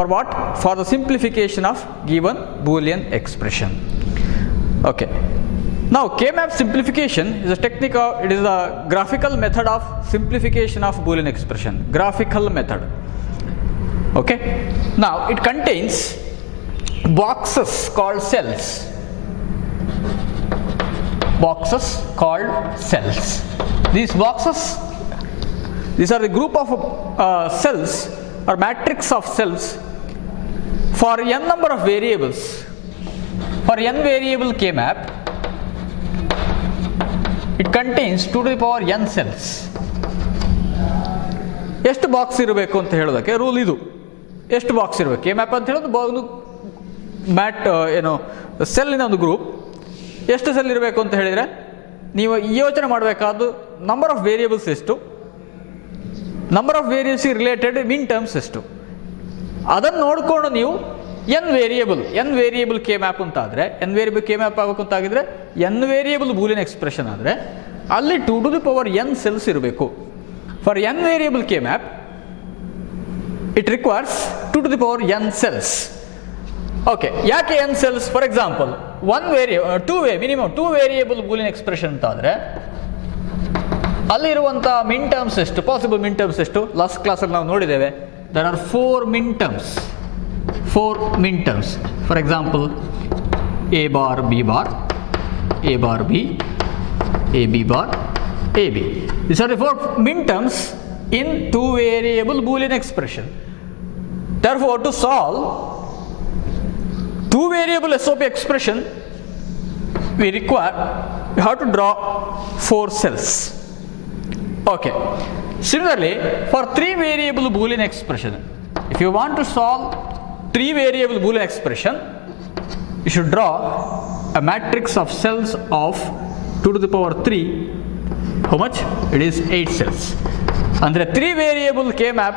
For what? For the simplification of given Boolean expression. Okay. Now K-map simplification is a technique of, it is a graphical method of simplification of Boolean expression. Graphical method. Okay. Now it contains boxes called cells. Boxes called cells. These boxes, these are the group of cells or matrix of cells for n number of variables. For n variable K-map, it contains 2 to the power n cells. ಎಷ್ಟು box ಇರಬೇಕು ಅಂತ ಹೇಳೋದಕ್ಕೆ rule ಇದು. ಎಷ್ಟು box ಇರಬೇಕು K map ಅಂತ ಹೇಳೋದು ಒಂದು ಮ್ಯಾಟ್ ಏನು ಸೆಲ್ಲಿನ ಒಂದು ಗ್ರೂಪ್. ಎಷ್ಟು ಸೆಲ್ ಇರಬೇಕು ಅಂತ ಹೇಳಿದರೆ ನೀವು ಯೋಚನೆ ಮಾಡಬೇಕಾದ್ದು ನಂಬರ್ ಆಫ್ ವೇರಿಯೇಬಲ್ಸ್ ಎಷ್ಟು, number of variables related min terms ಎಷ್ಟು, ಅದನ್ನು ನೋಡಿಕೊಂಡು ನೀವು ಎನ್ ವೇರಿಯೇಬಲ್ ಕೆ ಮ್ಯಾಪ್ ಅಂತ ಆದರೆ ಎನ್ ವೇರಿಯೇಬಲ್ ಕೆ ಮ್ಯಾಪ್ ಆಗಬೇಕು ಅಂತ ಆಗಿದ್ರೆ ಎನ್ ವೇರಿಯೇಬಲ್ ಬೂಲಿಯನ್ ಎಕ್ಸ್ಪ್ರೆಷನ್ ಆದರೆ ಅಲ್ಲಿ 2 to the power n cells ಇರಬೇಕು. For n variable K map it requires 2 to the power n cells. Okay, ಯಾಕೆ n cells? For example minimum 2 variable Boolean expression ಅಂತ ಆದರೆ ಅಲ್ಲಿರುವಂಥ ಮಿನ್ ಟರ್ಮ್ಸ್ ಎಷ್ಟು, possible ಮಿನ್ terms ಎಷ್ಟು? Last ಕ್ಲಾಸಲ್ಲಿ ನಾವು ನೋಡಿದ್ದೇವೆ. There are 4 minterms. 4 min terms. For example, a bar, b bar, a bar b, a b bar, a b. These are the 4 min terms in 2 variable Boolean expression. Therefore, to solve 2 variable SOP expression, we have to draw 4 cells. Okay. Similarly, for 3 variable Boolean expression, if you want to solve 3 variable Boolean expression, you should draw a matrix of cells of 2 to the power 3. How much? It is 8 cells. Andre 3 variable K map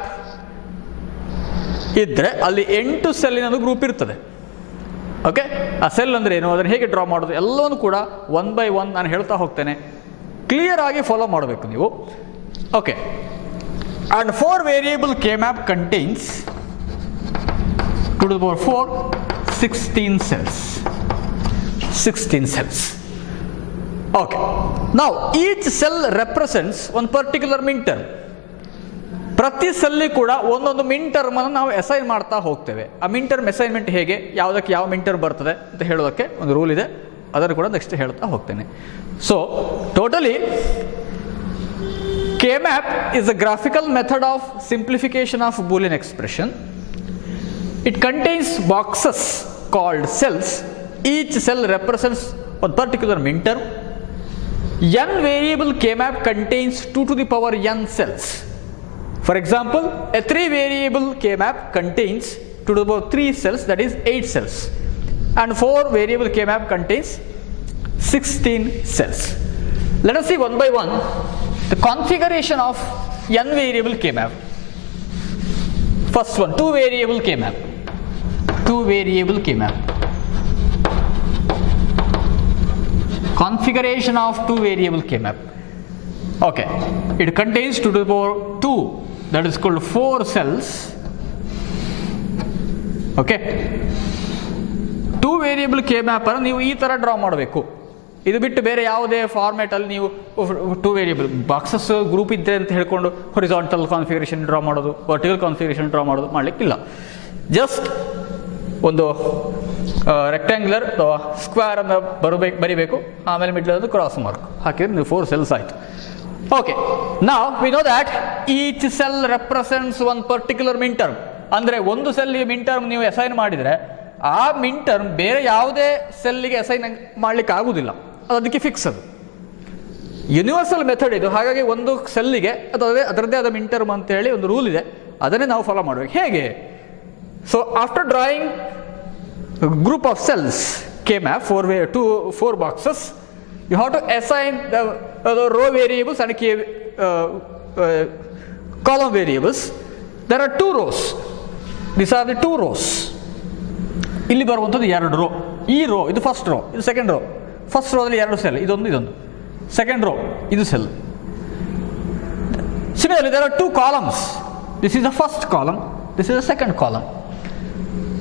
ಇದ್ರೆ ಅಲ್ಲಿ 8 ಸೆಲ್ಲಿನ ಒಂದು group ಇರ್ತದೆ. Okay, ಆ cell ಅಂದರೆ ಏನು, ಅದನ್ನು ಹೇಗೆ draw ಮಾಡೋದು ಎಲ್ಲವನ್ನೂ ಕೂಡ 1 by 1 ನಾನು ಹೇಳ್ತಾ ಹೋಗ್ತೇನೆ. ಕ್ಲಿಯರ್ ಆಗಿ ಫಾಲೋ ಮಾಡಬೇಕು ನೀವು. Okay, and 4 variable K map contains 2 to the power 4, 16 cells. 16 cells. Okay. Now, each cell represents one particular min term. ಪ್ರತಿ ಸೆಲ್ಲಿ ಕೂಡ ಒಂದೊಂದು ಮಿನ್ ಟರ್ಮ್ ಅನ್ನು ನಾವು ಅಸೈನ್ ಮಾಡ್ತಾ ಹೋಗ್ತೇವೆ. ಆ ಮಿನ್ ಟರ್ಮ್ ಅಸೈನ್ಮೆಂಟ್ ಹೇಗೆ, ಯಾವುದಕ್ಕೆ ಯಾವ ಮಿನ್ ಟರ್ಮ್ ಬರ್ತದೆ ಅಂತ ಹೇಳೋದಕ್ಕೆ ಒಂದು ರೂಲ್ ಇದೆ. ಅದನ್ನು ಕೂಡ ನೆಕ್ಸ್ಟ್ ಹೇಳ್ತಾ ಹೋಗ್ತೇನೆ. So totally K-map is a graphical method of simplification of Boolean expression. It contains boxes called cells. Each cell represents one particular min term. N variable K-map contains 2 to the power n cells. For example, a 3 variable K-map contains 2 to the power 3 cells, that is 8 cells. And 4 variable K-map contains 16 cells. Let us see one by one the configuration of n variable K-map. First one, 2 variable K-map. 2 variable K-map. Configuration of 2 variable K-map. Okay, it contains 2 to the power 2, that is called 4 cells. Okay, 2 variable K-map ಅನ್ನು ನೀವು ಈ ಥರ draw ಮಾಡಬೇಕು. ಇದು ಬಿಟ್ಟು ಬೇರೆ ಯಾವುದೇ ಫಾರ್ಮ್ಯಾಟಲ್ಲಿ ನೀವು 2 ವೇರಿಯಬಲ್ ಬಾಕ್ಸಸ್ ಗ್ರೂಪ್ ಇದ್ದರೆ ಅಂತ ಹೇಳ್ಕೊಂಡು ಹೊರಿಸಾಂಟಲ್ ಕಾನ್ಫಿಗರೇಷನ್ ಡ್ರಾ ಮಾಡೋದು, ವರ್ಟಿಕಲ್ ಕಾನ್ಫಿಗರೇಷನ್ ಡ್ರಾ ಮಾಡೋದು ಮಾಡಲಿಕ್ಕಿಲ್ಲ. ಜಸ್ಟ್ ಒಂದು ರೆಕ್ಟ್ಯಾಂಗ್ಯುಲರ್ ಅಥವಾ ಸ್ಕ್ವೇರ್ ಅನ್ನು ಬರಿಬೇಕು, ಆಮೇಲೆ ಮಿಡ್ಲ್ ಕ್ರಾಸ್ ಮಾರ್ಕ್ ಹಾಕಿದ್ರೆ ನೀವು 4 cells ಆಯಿತು. ಓಕೆ, ನಾವು we know that each cell represents one particular min term. ಅಂದರೆ ಒಂದು ಸೆಲ್ಗೆ ಮಿನ್ ಟರ್ಮ್ ನೀವು ಅಸೈನ್ ಮಾಡಿದರೆ ಆ ಮಿನ್ ಟರ್ಮ್ ಬೇರೆ ಯಾವುದೇ ಸೆಲ್ಲಿಗೆ ಅಸೈನ್ ಮಾಡಲಿಕ್ಕೆ ಆಗುವುದಿಲ್ಲ, ಅದಕ್ಕೆ ಫಿಕ್ಸ್. ಅದು ಯೂನಿವರ್ಸಲ್ ಮೆಥಡ್ ಇದು. ಹಾಗಾಗಿ ಒಂದು ಸೆಲ್ಲಿಗೆ ಅದರದ್ದೇ ಆದ ಮಿನ್ ಟರ್ಮ್ ಅಂತ ಹೇಳಿ ಒಂದು ರೂಲ್ ಇದೆ, ಅದನ್ನೇ ನಾವು ಫಾಲೋ ಮಾಡಬೇಕು. ಹೇಗೆ? So after drawing group of cells K-map, 4 boxes, you have to assign the row variables and column variables. There are 2 rows. These are the 2 rows. ಇಲ್ಲಿ ಬರುವಂಥದ್ದು 2 ರೋ. ಈ ರೋ ಇದು ಫಸ್ಟ್ ರೋ, ಇದು ಸೆಕೆಂಡ್ ರೋ. ಫಸ್ಟ್ ರೋದಲ್ಲಿ 2 ಸೆಲ್, ಇದೊಂದು. Second row ಇದು cell. Similarly, there are 2 columns. This is the first column, this is the second column.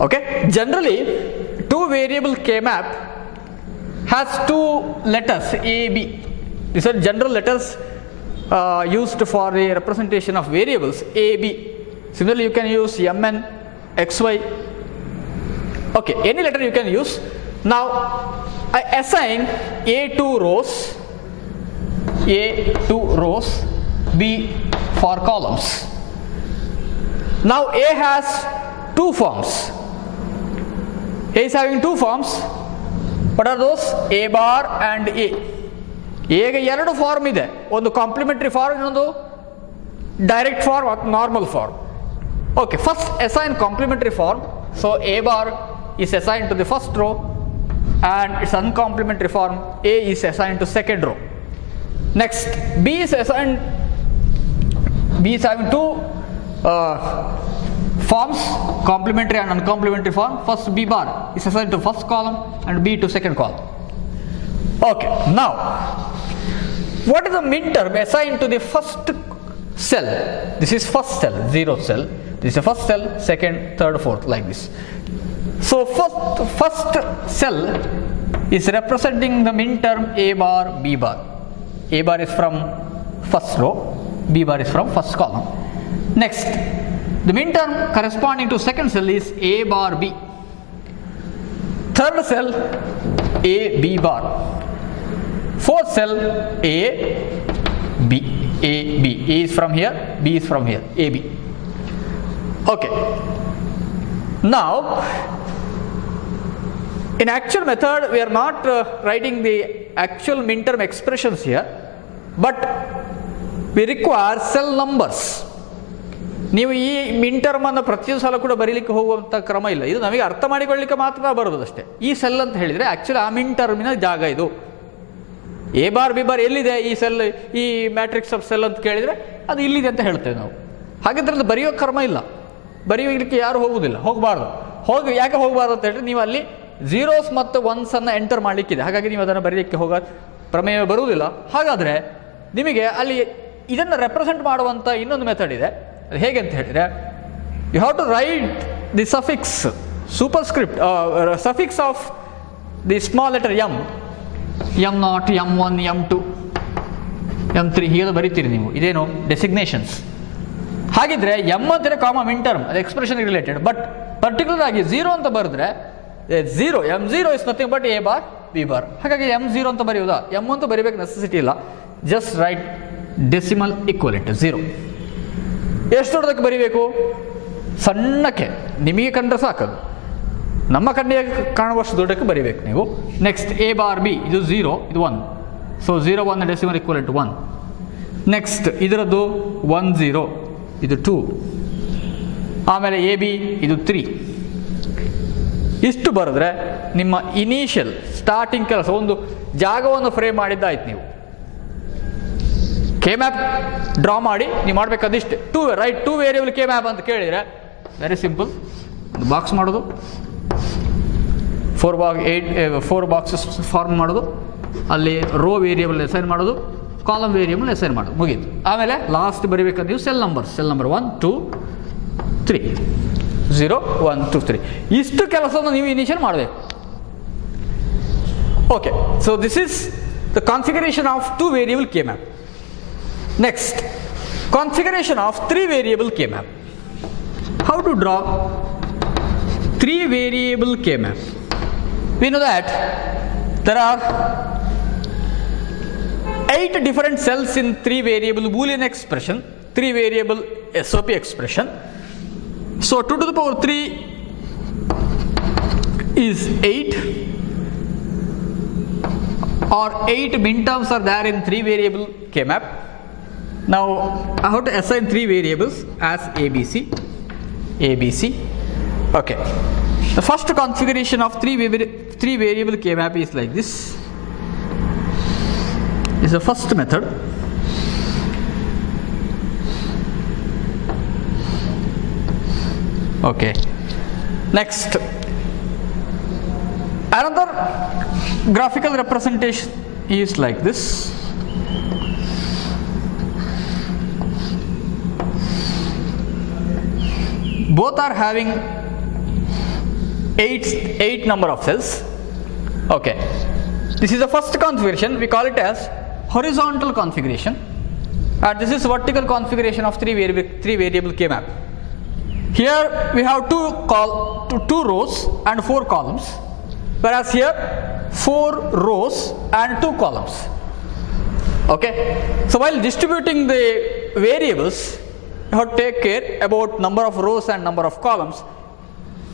Okay, generally 2 variable K-map has 2 letters A, B. These are general letters used for the representation of variables A, B. Similarly, you can use MN, XY. Okay, any letter you can use. Now, I assign A 2 rows, B for columns. Now, A has 2 forms. A is having 2 forms. What are those? A bar and A. A ಗೆ 2 form ಇದೆ, ಒಂದು complementary form, ಇನ್ನೊಂದು direct form ಅಥವಾ normal form. Okay, first assign complementary form. So A bar is assigned to the first row and its uncomplimentary form A is assigned to second row. Next, B is having 2 forms, complementary and uncomplimentary form. First B bar is assigned to first column and B to second column. Okay, now what is the minterm assigned to the first cell? This is first cell, 0 cell. This is the first cell, second, third, fourth, like this. So first cell is representing the minterm A bar, B bar. A bar is from first row, B bar is from first column. Next, the minterm corresponding to second cell is A bar B. Third cell, A B bar. Fourth cell, A B. A B. A is from here, B is from here, A B. Okay. Now, in actual method, we are not writing the actual minterm expressions here, but we require cell numbers. ನೀವು ಈ ಮಿನ್ಟರ್ಮ್ ಅನ್ನು ಪ್ರತಿಯೊಂದು ಸಲ ಕೂಡ ಬರೀಲಿಕ್ಕೆ ಹೋಗುವಂಥ ಕ್ರಮ ಇಲ್ಲ, ಇದು ನಮಗೆ ಅರ್ಥ ಮಾಡಿಕೊಳ್ಳಲಿಕ್ಕೆ ಮಾತ್ರ ಬರೋದು ಅಷ್ಟೇ. ಈ ಸೆಲ್ ಅಂತ ಹೇಳಿದರೆ ಆ್ಯಕ್ಚುಲಿ ಆ ಮಿನ್ಟರ್ಮಿನ ಜಾಗ ಇದು. ಎ ಬಾರ್ ಬಿ ಬಾರ್ ಎಲ್ಲಿದೆ ಈ ಸೆಲ್, ಈ ಮ್ಯಾಟ್ರಿಕ್ಸ್ ಆಫ್ ಸೆಲ್ ಅಂತ ಕೇಳಿದರೆ ಅದು ಇಲ್ಲಿದೆ ಅಂತ ಹೇಳ್ತೇವೆ ನಾವು. ಹಾಗಿದ್ರೆ ಅದು ಬರೆಯೋ ಕ್ರಮ ಇಲ್ಲ, ಬರೆಯಲಿಕ್ಕೆ ಯಾರು ಹೋಗುವುದಿಲ್ಲ, ಹೋಗಬಾರ್ದು. ಯಾಕೆ ಹೋಗಬಾರ್ದು ಅಂತ ಹೇಳಿದ್ರೆ ನೀವು ಅಲ್ಲಿ ಝೀರೋಸ್ ಮತ್ತು ಒನ್ಸನ್ನು ಎಂಟರ್ ಮಾಡಲಿಕ್ಕಿದೆ, ಹಾಗಾಗಿ ನೀವು ಅದನ್ನು ಬರೀಲಿಕ್ಕೆ ಹೋಗೋ ಪ್ರಮೇಯ ಬರುವುದಿಲ್ಲ. ಹಾಗಾದರೆ ನಿಮಗೆ ಅಲ್ಲಿ ಇದನ್ನು ರೆಪ್ರೆಸೆಂಟ್ ಮಾಡುವಂಥ ಇನ್ನೊಂದು ಮೆಥಡ್ ಇದೆ. ಅದು ಹೇಗೆ ಅಂತ ಹೇಳಿದರೆ, you have to write the suffix, superscript, suffix of the small letter m, M0, M1, M2, M3 ಹೀಗೆಲ್ಲ ಬರೀತೀರಿ ನೀವು. ಇದೇನು ಡೆಸಿಗ್ನೇಷನ್ಸ್. ಹಾಗಿದ್ರೆ ಎಮ್ ಅಂತಾರೆ ಕಾಮ ಮಿನ್ಟರ್ಮ್, ಅದು ಎಕ್ಸ್ಪ್ರೆಷನ್ ರಿಲೇಟೆಡ್. ಬಟ್ ಪರ್ಟಿಕ್ಯುಲರ್ ಆಗಿ 0 ಅಂತ ಬರೆದ್ರೆ zero, M0 is nothing but A bar B bar. ಹಾಗಾಗಿ M0 ಅಂತ ಬರೆಯುವುದಾ? M ಅಂತ ಬರೀಬೇಕು ನೆಸೆಸಿಟಿ ಇಲ್ಲ, ಜಸ್ಟ್ ರೈಟ್ ಡೆಸಿಮಲ್ ಈಕ್ವಲೆಂಟ್ 0. ಎಷ್ಟು ದೊಡ್ಡದಕ್ಕೆ ಬರೀಬೇಕು? ಸಣ್ಣಕ್ಕೆ ನಿಮಗೆ ಕಂಡ್ರೆ ಸಾಕದು, ನಮ್ಮ ಕಣ್ಣಿಗೆ ಕಾಣುವಷ್ಟು ದೊಡ್ಡಕ್ಕೆ ಬರೀಬೇಕು ನೀವು. ನೆಕ್ಸ್ಟ್ A ಬಾರ್ B, ಇದು 0, ಇದು 1. So 0 1 decimal equivalent 1. ನೆಕ್ಸ್ಟ್ ಇದರದ್ದು 1 0, ಇದು 2. ಆಮೇಲೆ A B ಇದು 3. ಇಷ್ಟು ಬರೆದ್ರೆ ನಿಮ್ಮ ಇನಿಷಿಯಲ್ ಸ್ಟಾರ್ಟಿಂಗ್ ಕೆಲಸ, ಒಂದು ಜಾಗವನ್ನು ಫ್ರೇಮ್ ಮಾಡಿದ್ದಾಯ್ತು. ನೀವು ಕೆ ಮ್ಯಾಪ್ ಡ್ರಾ ಮಾಡಿ ನೀವು ಮಾಡಬೇಕಾದಿಷ್ಟೇ. ರೈಟ್ 2 ವೇರಿಯಬಲ್ ಕೆ ಮ್ಯಾಪ್ ಅಂತ ಕೇಳಿದರೆ ವೆರಿ ಸಿಂಪಲ್. ಒಂದು ಬಾಕ್ಸ್ ಮಾಡೋದು, 4 ಬಾಕ್ಸಸ್ ಫಾರ್ಮ್ ಮಾಡೋದು, ಅಲ್ಲಿ ರೋ ವೇರಿಯಬಲ್ ಅಸೈನ್ ಮಾಡೋದು, ಕಾಲಮ್ ವೇರಿಯಬಲ್ ಅಸೈನ್ ಮಾಡೋದು, ಮುಗೀತು. ಆಮೇಲೆ ಲಾಸ್ಟ್ ಬರೀಬೇಕಾದ ನೀವು ಸೆಲ್ ನಂಬರ್ 1 2 3, 0 1 2 3, ಇಷ್ಟು ಕೆಲಸವನ್ನು ನೀವು ಇನಿಷಿಯಲ್ ಮಾಡಬೇಕು. Okay, so this is the configuration of 2 variable K map. Next, configuration of 3 variable K map. How to draw 3 variable K map? We know that there are 8 different cells in 3 variable Boolean expression, 3 variable SOP expression. So 2 to the power 3 is 8, or 8 minterms are there in 3 variable K map. Now I have to assign 3 variables as ABC. Okay. The first configuration of 3 variable K map is like this. This is the first method. Okay. Next, another graphical representation is like this. Both are having 8 number of cells. Okay, this is the first configuration. We call it as horizontal configuration, and this is vertical configuration of three variable K map. Here we have two rows and 4 columns, whereas here 4 rows and 2 columns. Okay, so while distributing the variables, you have to take care about number of rows and number of columns.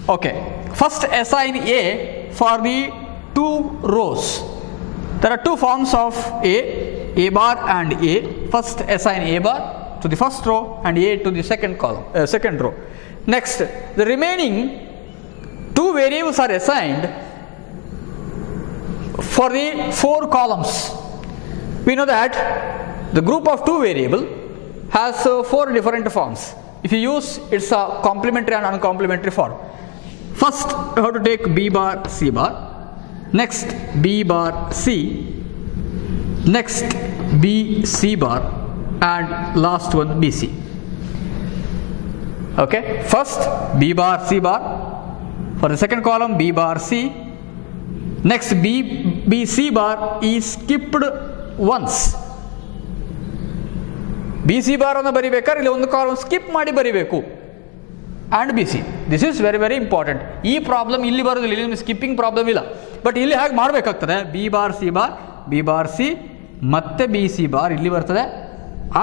Okay, first assign A for the 2 rows. There are 2 forms of A bar and A. First assign A bar to the first row and A to the second row. Next, the remaining 2 variables are assigned for the 4 columns. We know that the group of 2 variable has 4 different forms. If you use, it's a complementary and uncomplementary form. First, you have to take B bar, C bar. Next, B bar, C. Next, B, C bar. And last one, B, C. Okay, first B bar, C bar. For the second column, B bar, C. Next, B, C bar is skipped once. B, C bar ಅನ್ನು ಬರಿಬೇಕಾದ್ರೆ ಇಲ್ಲಿ ಒಂದು column skip ಮಾಡಿ ಬರಿಬೇಕು. And B C, this is very very important. ಈ problem ಇಲ್ಲಿ ಬರೋದಿಲ್ಲ, ಇಲ್ಲಿ ನಿಮಗೆ ಸ್ಕಿಪ್ಪಿಂಗ್ ಪ್ರಾಬ್ಲಮ್ ಇಲ್ಲ. ಬಟ್ ಇಲ್ಲಿ ಹೇಗೆ ಮಾಡಬೇಕಾಗ್ತದೆ, B bar C bar, B bar C ಮತ್ತೆ ಬಿ ಸಿ ಬಾರ್ ಇಲ್ಲಿ ಬರ್ತದೆ.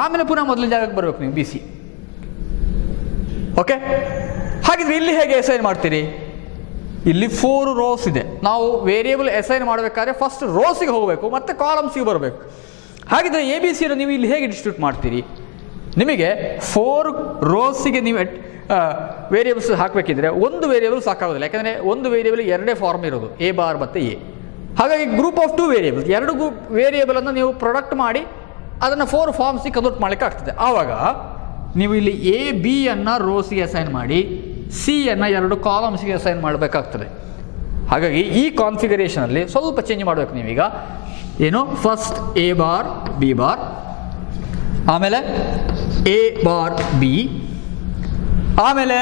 ಆಮೇಲೆ ಪುನಃ ಮೊದಲಿನ ಜಾಗಕ್ಕೆ ಬರಬೇಕು ನೀವು ಬಿ ಸಿ. ಓಕೆ, ಹಾಗಿದ್ರೆ ಇಲ್ಲಿ ಹೇಗೆ ಅಸೈನ್ ಮಾಡ್ತೀರಿ? ಇಲ್ಲಿ 4 ರೋಸ್ ಇದೆ. ನಾವು ವೇರಿಯೇಬಲ್ ಅಸೈನ್ ಮಾಡಬೇಕಾದ್ರೆ ಫಸ್ಟ್ ರೋಸಿಗೆ ಹೋಗಬೇಕು ಮತ್ತೆ ಕಾಲಮ್ಸಿಗೆ ಬರಬೇಕು. ಹಾಗಿದ್ರೆ ಎ ಬಿ ಸಿಯನ್ನು ನೀವು ಇಲ್ಲಿ ಹೇಗೆ ಡಿಸ್ಟ್ರಿಬ್ಯೂಟ್ ಮಾಡ್ತೀರಿ? ನಿಮಗೆ 4 ರೋಸಿಗೆ ನೀವು ವೇರಿಯೇಬಲ್ಸ್ ಹಾಕಬೇಕಿದ್ರೆ ಒಂದು ವೇರಿಯೇಬಲ್ ಸಾಕಾಗೋದಿಲ್ಲ. ಯಾಕಂದರೆ ಒಂದು ವೇರಿಯೇಬಲ್ 2 ಫಾರ್ಮ್ ಇರೋದು, ಎ ಬಾರ್ ಮತ್ತು ಎ. ಹಾಗಾಗಿ ಗ್ರೂಪ್ ಆಫ್ 2 ವೇರಿಯೇಬಲ್ಸ್, 2 ಗ್ರೂಪ್ ವೇರಿಯೇಬಲನ್ನು ನೀವು ಪ್ರೊಡಕ್ಟ್ ಮಾಡಿ ಅದನ್ನು 4 ಫಾರ್ಮ್ಸಿಗೆ ಕನ್ವರ್ಟ್ ಮಾಡಲಿಕ್ಕೆ ಆಗ್ತದೆ. ಆವಾಗ ನೀವು ಇಲ್ಲಿ ಎ ಬಿ ಅನ್ನು ರೋಸಿಗೆ ಅಸೈನ್ ಮಾಡಿ ಸಿ ಅನ್ನು 2 ಕಾಲಮ್ಸ್ಗೆ ಅಸೈನ್ ಮಾಡಬೇಕಾಗ್ತದೆ. ಹಾಗಾಗಿ ಈ ಕಾನ್ಫಿಗರೇಷನಲ್ಲಿ ಸ್ವಲ್ಪ ಚೇಂಜ್ ಮಾಡಬೇಕು ನೀವೀಗ. ಏನು, first A bar B bar, ಆಮೇಲೆ ಎ ಬಾರ್ ಬಿ, ಆಮೇಲೆ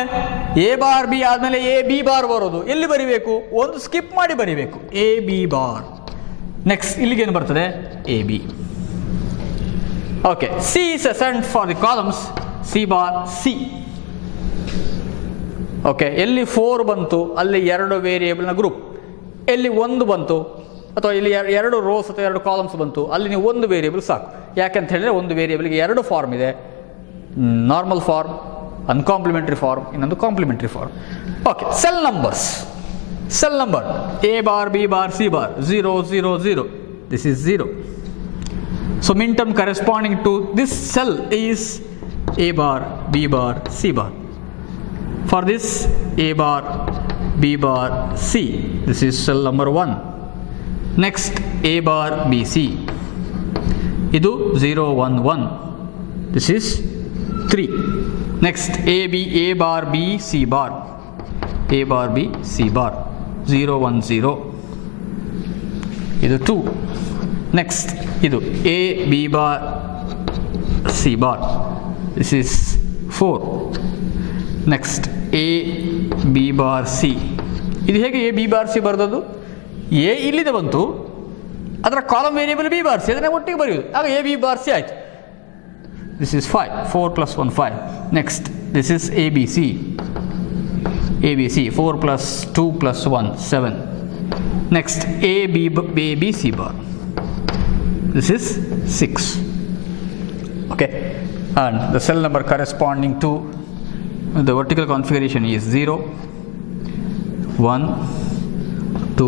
ಎ ಬಾರ್ ಬಿ ಆದಮೇಲೆ ಎ ಬಿ ಬಾರ್ ಬರೋದು. ಎಲ್ಲಿ ಬರಿಬೇಕು? ಒಂದು ಸ್ಕಿಪ್ ಮಾಡಿ ಬರಿಬೇಕು, ಎ ಬಿ ಬಾರ್. ನೆಕ್ಸ್ಟ್ ಇಲ್ಲಿಗೇನು ಬರ್ತದೆ? A B. Okay, C is assigned for the columns, C bar C. Okay, ಎಲ್ಲಿ 4 ಬಂತು ಅಲ್ಲಿ 2 ವೇರಿಯೇಬಲ್ನ ಗ್ರೂಪ್, ಎಲ್ಲಿ 1 ಬಂತು ಅಥವಾ ಇಲ್ಲಿ 2 ರೋಸ್ ಅಥವಾ 2 ಕಾಲಮ್ಸ್ ಬಂತು ಅಲ್ಲಿ ನೀವು 1 ವೇರಿಯೇಬಲ್ ಸಾಕು. ಯಾಕೆಂತ ಹೇಳಿದ್ರೆ ಒಂದು ವೇರಿಯೇಬಲ್ಗೆ 2 ಫಾರ್ಮ್ ಇದೆ, ನಾರ್ಮಲ್ ಫಾರ್ಮ್, ಅನ್ಕಾಂಪ್ಲಿಮೆಂಟ್ರಿ ಫಾರ್ಮ್, ಇನ್ನೊಂದು complementary form. Okay, cell numbers. Cell number A bar B bar C bar 0 0 0. This is 0. So min term corresponding to this cell is A bar B bar C bar. For this A bar, B bar, C, this is cell number 1. Next A bar, B, C. Idu 0 1 1. This is 3. Next A bar, B, C bar. A bar, B, C bar 0 1 0. Idu 2. Next idu A, B bar, C bar. This is 4. Next A B bar C. ಇದು ಹೇಗೆ A B bar C ಬರೆದದ್ದು? A ಇಲ್ಲಿದೆ ಬಂತು, ಅದರ column variable B bar C, ಅದನ್ನು ಒಟ್ಟಿಗೆ ಬರೆಯೋದು, ಆಗ ಎ ಬಿ ಬಾರ್ ಸಿ ಆಯಿತು. This is 5, 4 + 1 5. Next this is A B C, A B C 4 + 2 + 1 7. Next A B C bar, this is 6. Okay, and the cell number corresponding to the vertical configuration is 0 1 2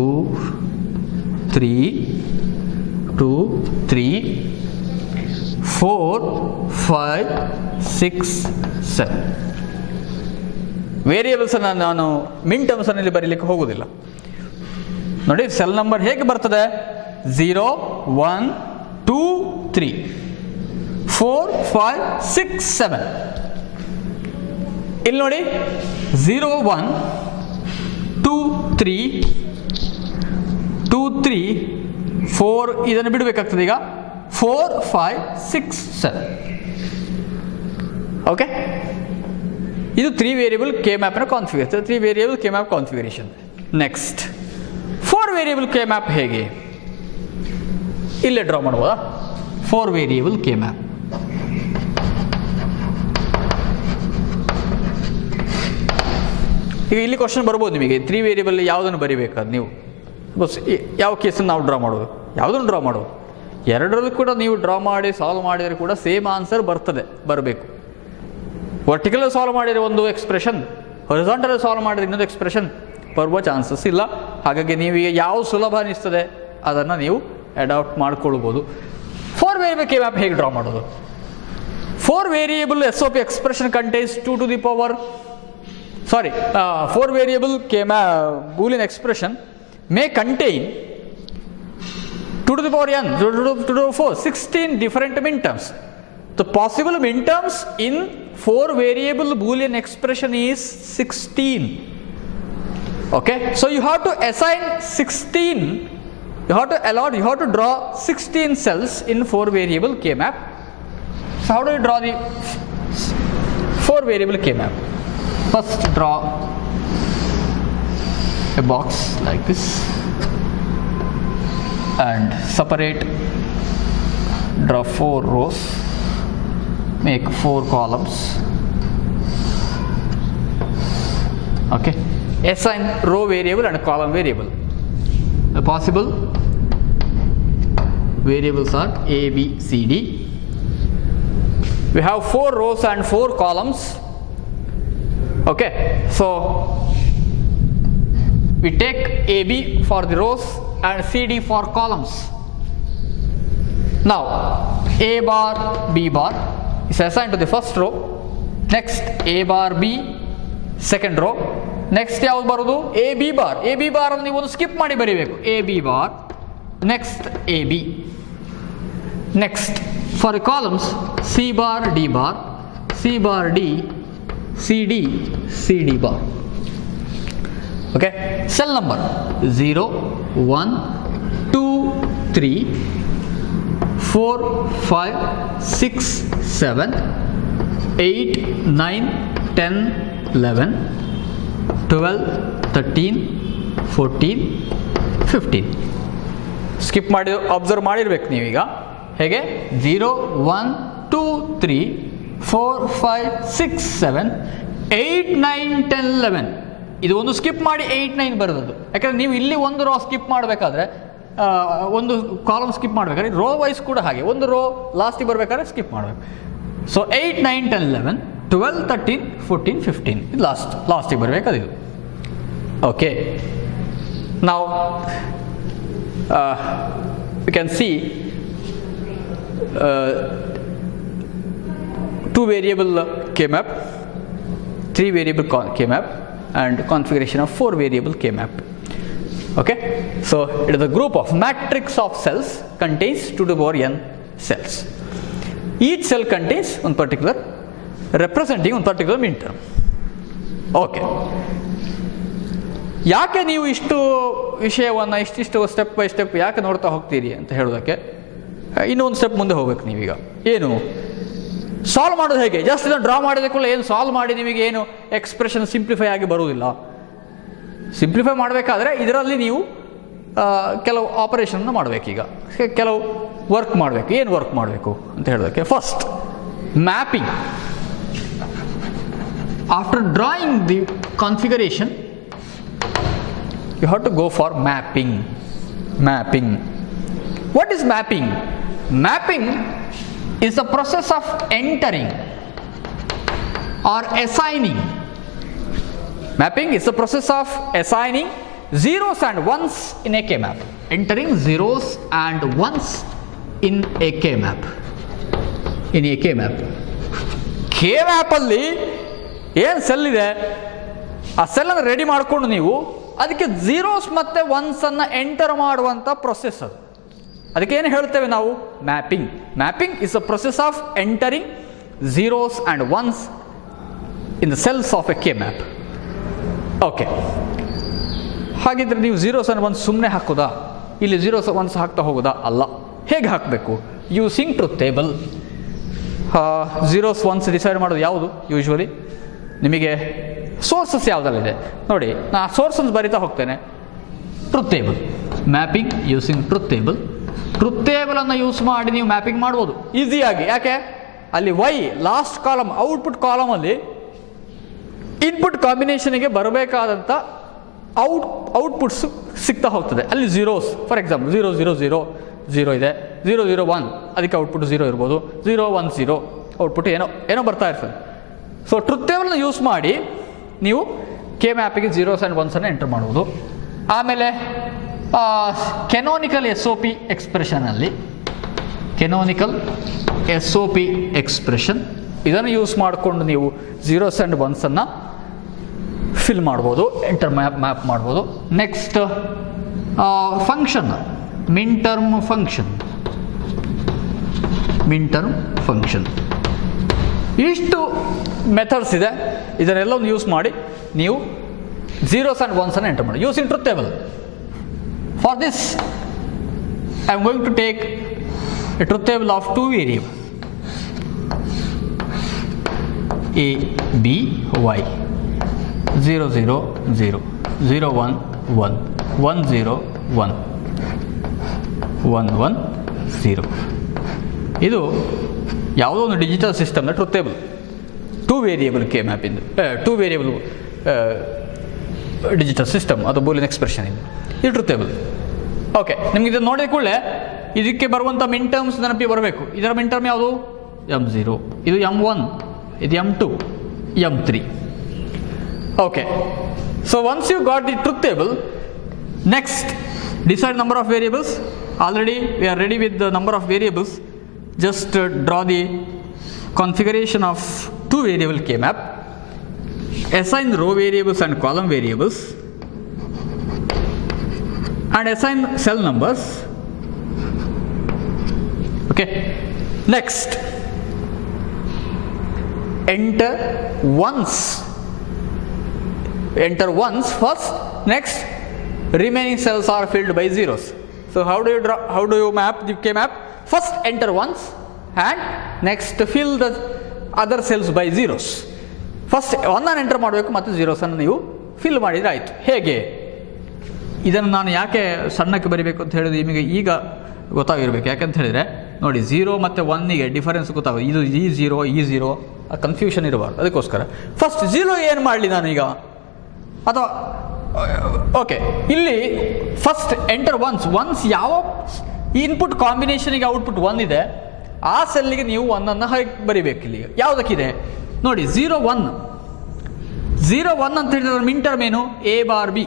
3 2 3 4 5 6 7. ವೇರಿಯೇಬಲ್ಸನ್ನು ನಾನು ಮಿನ್ ಟರ್ಮ್ಸಲ್ಲಿ ಬರೀಲಿಕ್ಕೆ ಹೋಗೋದಿಲ್ಲ. ನೋಡಿ, cell number ಹೇಗೆ ಬರ್ತದೆ? 0 1 2 3 4 5 6 7. ಇಲ್ಲಿ ನೋಡಿ, 0 1 2 3 2 3 4, ಇದನ್ನು ಬಿಡಬೇಕಾಗ್ತದೆ ಈಗ. 4 5 6 7. ಓಕೆ, ಇದು 3 ವೇರಿಯೇಬಲ್ ಕೆ ಮ್ಯಾಪ್ನ configuration, 3 variable K map configuration. Next 4 variable K map ಹೇಗೆ ಇಲ್ಲೇ ಡ್ರಾ ಮಾಡ್ಬೋದಾ? 4 ವೇರಿಯಬಲ್ ಕೆ ಮ್ಯಾಪ್ ಈಗ ಇಲ್ಲಿ ಕ್ವಶನ್ ಬರ್ಬೋದು ನಿಮಗೆ 3 ವೇರಿಯಬಲ್ ಯಾವುದನ್ನು ಬರಿಬೇಕಾದ್ರೆ ನೀವು ಬಸ್ ಯಾವ ಕೇಸನ್ನು ನಾವು ಡ್ರಾ ಮಾಡೋದು, ಯಾವುದನ್ನು ಡ್ರಾ ಮಾಡೋದು, ಎರಡರಲ್ಲೂ ಕೂಡ ನೀವು ಡ್ರಾ ಮಾಡಿ ಸಾಲ್ವ್ ಮಾಡಿದರೆ ಕೂಡ ಸೇಮ್ ಆನ್ಸರ್ ಬರಬೇಕು. ವರ್ಟಿಕಲ್ ಸಾಲ್ವ್ ಮಾಡಿದರೆ ಒಂದು ಎಕ್ಸ್ಪ್ರೆಷನ್, ಹೊರಿಜಾಂಟಲ್ ಸಾಲ್ವ್ ಮಾಡಿದರೆ ಇನ್ನೊಂದು ಎಕ್ಸ್ಪ್ರೆಷನ್ ಬರುವ ಚಾನ್ಸಸ್ ಇಲ್ಲ. ಹಾಗಾಗಿ ನೀವೀಗ ಯಾವ ಸುಲಭ ಅನಿಸ್ತದೆ ಅದನ್ನು ನೀವು ಅಡಾಪ್ಟ್ ಮಾಡ್ಕೊಳ್ಬೋದು. 4 ವೇರಿಯಬಲ್ ಕೆ ಮ್ಯಾಪ್ ಹೇಗೆ ಡ್ರಾ ಮಾಡೋದು? 4 variable SOP expression contains 2 to the power 4 variable Boolean expression may contain 2 to the power n, 2 to the power 4, 16 different minterms. The possible minterms in 4 variable Boolean expression is 16. Okay, so you have to assign 16, you have to draw 16 cells in 4 variable K map. So how do you draw the 4 variable K map? First draw a box like this and separate, draw 4 rows, make 4 columns. Okay, assign row variable and column variable. The possible variables are A, B, C, D. We have 4 rows and 4 columns. Okay, so we take AB for the rows and CD for columns. Now A bar, B bar is assigned to the first row. Next A bar B, second row. Next ಯಾವುದು ಬರೋದು? AB bar. AB bar ಅನ್ನು ನೀವು ಒಂದು skip ಮಾಡಿ ಬರೀಬೇಕು. AB bar. Next AB. Next for the columns C bar, D bar, C bar, D, CD, CD bar. Okay, cell number 0, 1, 2, 3, 4, 5, 6, 7, 8, 9, 10, 11, 12, 13, 14, 15. Skip ಮಾಡಿ observe ಮಾಡಿರ್ಬೇಕು ನೀವೀಗ. ಹೇಗೆ? 0, 1, 2, 3, 4, 5, 6, 7, 8, 9, 10, 11. ಇದು ಒಂದು ಸ್ಕಿಪ್ ಮಾಡಿ 8, 9 ಬರೋದು. ಯಾಕಂದರೆ ನೀವು ಇಲ್ಲಿ ಒಂದು ರೋ ಸ್ಕಿಪ್ ಮಾಡಬೇಕಾದ್ರೆ, ಒಂದು ಕಾಲಮ್ ಸ್ಕಿಪ್ ಮಾಡಬೇಕಾದ್ರೆ ರೋ ವೈಸ್ ಕೂಡ ಹಾಗೆ ಒಂದು ರೋ ಲಾಸ್ಟಿಗೆ ಬರಬೇಕಾದ್ರೆ ಸ್ಕಿಪ್ ಮಾಡಬೇಕು. ಸೊ 8, 9, 10, 11, 12, 13, 14, 15 ಇದು ಲಾಸ್ಟಿಗೆ ಬರಬೇಕದು ಇದು. ಓಕೆ, ನಾವು you can see 2 variable K map, 3 variable K map and configuration of 4 variable K map. Okay, so it is a group of matrix of cells contains 2 to the power n cells. Each cell contains one particular representing one particular minterm. Okay, ಯಾಕೆ ನೀವು ಇಷ್ಟು ವಿಷಯವನ್ನು ಇಷ್ಟಿಷ್ಟು step by step ಯಾಕೆ ನೋಡ್ತಾ ಹೋಗ್ತೀರಿ ಅಂತ ಹೇಳೋದಕ್ಕೆ ಇನ್ನೊಂದು ಸ್ಟೆಪ್ ಮುಂದೆ ಹೋಗ್ಬೇಕು ನೀವೀಗ. ಏನು ಸಾಲ್ವ್ ಮಾಡೋದು ಹೇಗೆ? ಜಸ್ಟ್ ಇದನ್ನು ಡ್ರಾ ಮಾಡಿದ ಕೂಡ ಏನು ಸಾಲ್ವ್ ಮಾಡಿ ನಿಮಗೆ ಏನು ಎಕ್ಸ್ಪ್ರೆಷನ್ ಸಿಂಪ್ಲಿಫೈ ಆಗಿ ಬರುವುದಿಲ್ಲ. ಸಿಂಪ್ಲಿಫೈ ಮಾಡಬೇಕಾದ್ರೆ ಇದರಲ್ಲಿ ನೀವು ಕೆಲವು ಆಪರೇಷನ್ನ ಮಾಡಬೇಕೀಗ, ಕೆಲವು ವರ್ಕ್ ಮಾಡಬೇಕು. ಏನು ವರ್ಕ್ ಮಾಡಬೇಕು ಅಂತ ಹೇಳೋದಕ್ಕೆ first mapping. After drawing the configuration you have to go for mapping. What is mapping? Mapping is the process of entering or assigning. Mapping is the process of assigning zeros and ones in a K map. Entering zeros and ones in a K map. K map ಅಲ್ಲಿ ಏನು cell ಇದೆ ಆ ಸೆಲ್ಲನ್ನು ready ಮಾಡಿಕೊಂಡು ನೀವು ಅದಕ್ಕೆ zeros ಮತ್ತು ಒನ್ಸನ್ನು enter ಮಾಡುವಂಥ process ಅದು. ಅದಕ್ಕೆ ಏನು ಹೇಳ್ತೇವೆ ನಾವು? Mapping is a process of entering zeros and once in the cells of A K map. Okay, ಹಾಗಿದ್ರೆ ನೀವು ಝೀರೋಸ್ ಆ್ಯಂಡ್ ಒನ್ಸ್ ಸುಮ್ಮನೆ ಹಾಕೋದಾ? ಇಲ್ಲಿ ಝೀರೋಸ್ ಒನ್ಸ್ ಹಾಕ್ತಾ ಹೋಗೋದಾ? ಅಲ್ಲ. ಹೇಗೆ ಹಾಕಬೇಕು? Using truth table. Zeros once decide ಮಾಡೋದು ಯಾವುದು? ಯೂಶ್ವಲಿ ನಿಮಗೆ ಸೋರ್ಸಸ್ ಯಾವುದಲ್ಲಿದೆ ನೋಡಿ, ನಾ ಸೋರ್ಸಸ್ ಬರಿತಾ ಹೋಗ್ತೇನೆ. Truth table, mapping using truth table. Truth ಟೇಬಲನ್ನು ಯೂಸ್ ಮಾಡಿ ನೀವು ಮ್ಯಾಪಿಂಗ್ ಮಾಡ್ಬೋದು ಈಸಿಯಾಗಿ. ಯಾಕೆ? ಅಲ್ಲಿ ವೈ ಲಾಸ್ಟ್ ಕಾಲಮ್, ಔಟ್ಪುಟ್ ಕಾಲಮಲ್ಲಿ ಇನ್ಪುಟ್ ಕಾಂಬಿನೇಷನಿಗೆ ಬರಬೇಕಾದಂಥ ಔಟ್ಪುಟ್ಸ್ ಸಿಗ್ತಾ ಹೋಗ್ತದೆ. ಅಲ್ಲಿ ಝೀರೋಸ್, ಫಾರ್ ಎಕ್ಸಾಂಪಲ್ 0 0 0 0 ಇದೆ, 0 0 1 ಅದಕ್ಕೆ ಔಟ್ಪುಟ್ 0 ಇರ್ಬೋದು, 0 1 0 ಔಟ್ಪುಟ್ ಏನೋ ಬರ್ತಾ ಇರ್ತದೆ. ಸೊ ಟ್ರುತ್ ಟೇಬಲ್ನ ಯೂಸ್ ಮಾಡಿ ನೀವು ಕೆ ಮ್ಯಾಪಿಗೆ ಝೀರೋಸ್ ಆ್ಯಂಡ್ ಒನ್ಸನ್ನು ಎಂಟರ್ ಮಾಡುವುದು. ಆಮೇಲೆ ಕೆನೋನಿಕಲ್ SOP ಎಕ್ಸ್ಪ್ರೆಷನಲ್ಲಿ, ಕೆನೋನಿಕಲ್ SOP ಎಕ್ಸ್ಪ್ರೆಷನ್ ಇದನ್ನು ಯೂಸ್ ಮಾಡಿಕೊಂಡು ನೀವು ಝೀರೋಸ್ ಆ್ಯಂಡ್ ಒನ್ಸನ್ನು ಫಿಲ್ ಮಾಡ್ಬೋದು, ಎಂಟರ್ ಮ್ಯಾಪ್ ಮಾಡ್ಬೋದು. ನೆಕ್ಸ್ಟ್ ಫಂಕ್ಷನ್, ಮಿನ್ ಟರ್ಮ್ ಫಂಕ್ಷನ್. ಇಷ್ಟು ಮೆಥಡ್ಸ್ ಇದೆ. ಇದನ್ನೆಲ್ಲವನ್ನು ಯೂಸ್ ಮಾಡಿ ನೀವು ಝೀರೋಸ್ ಆ್ಯಂಡ್ ಒನ್ಸನ್ನು ಎಂಟರ್ ಮಾಡಿ using truth table. For this I am going to take a truth table of 2 variable A, B, Y, 0 0 0 0 1 1 1 0 1 1 1 0. ಇದು ಯಾವುದೋ ಒಂದು ಡಿಜಿಟಲ್ ಸಿಸ್ಟಮ್ನ ಟ್ರುತ್ ಟೇಬಲ್, 2 ವೇರಿಯೇಬಲ್ ಕೆ ಮ್ಯಾಪಿಂದು, 2 ವೇರಿಯೇಬಲ್ ಡಿಜಿಟಲ್ ಸಿಸ್ಟಮ್, ಅದು ಬೂಲಿಯನ್ ಎಕ್ಸ್ಪ್ರೆಷನ್ ಇದೆ. ಇದು ಟ್ರುತ್ ಟೇಬಲ್. ಓಕೆ, ನಿಮ್ಗೆ ಇದನ್ನು ನೋಡಿದ ಕೂಡಲೇ ಇದಕ್ಕೆ ಬರುವಂಥ ಮಿನ್ ಟರ್ಮ್ಸ್ ನೆನಪಿಗೆ ಬರಬೇಕು. ಇದರ ಮಿನ್ ಟರ್ಮ್ ಯಾವುದು? M0, ಇದು M1, ಇದು M2, M3. Okay, so once you got the truth table, next decide number of variables. Already we are ready with the number of variables. Just draw the configuration of 2 variable K map. Assign row variables and column variables, and assign cell numbers. Okay, next enter once first. Next, remaining cells are filled by zeros. So how do you map the K map? First enter once and next fill the other cells by zeros. First ಒಂದನ್ನು enter ಮಾಡಬೇಕು ಮತ್ತು ಝೀರೋಸನ್ನು ನೀವು fill ಮಾಡಿದರೆ ಆಯಿತು. ಹೇಗೆ? ಇದನ್ನು ನಾನು ಯಾಕೆ ಸಣ್ಣಕ್ಕೆ ಬರಿಬೇಕು ಅಂತ ಹೇಳಿದ್ರೆ ನಿಮಗೆ ಈಗ ಗೊತ್ತಾಗಿರ್ಬೇಕು. ಯಾಕಂತ ಹೇಳಿದರೆ ನೋಡಿ, 0 ಮತ್ತು 1ಗೆ ಡಿಫರೆನ್ಸ್ ಗೊತ್ತಾಗೋದು. ಇದು ಈ ಝೀರೋ ಕನ್ಫ್ಯೂಷನ್ ಇರಬಾರ್ದು. ಅದಕ್ಕೋಸ್ಕರ ಫಸ್ಟ್ 0 ಏನು ಮಾಡಲಿ ನಾನು ಈಗ, ಅಥವಾ ಓಕೆ, ಇಲ್ಲಿ ಫಸ್ಟ್ ಎಂಟರ್ ಒನ್ಸ್ ಯಾವ ಇನ್ಪುಟ್ ಕಾಂಬಿನೇಷನಿಗೆ ಔಟ್ಪುಟ್ 1 ಇದೆ ಆ ಸೆಲ್ಲಿಗೆ ನೀವು 1ಅನ್ನು ಹಾಕಿ ಬರಿಬೇಕು. ಇಲ್ಲಿ ಯಾವುದಕ್ಕಿದೆ ನೋಡಿ, 0 1 ಅಂತ ಹೇಳಿದ್ರೆ ಮಿನ್ ಟರ್ಮ್ ಏನು? A bar B.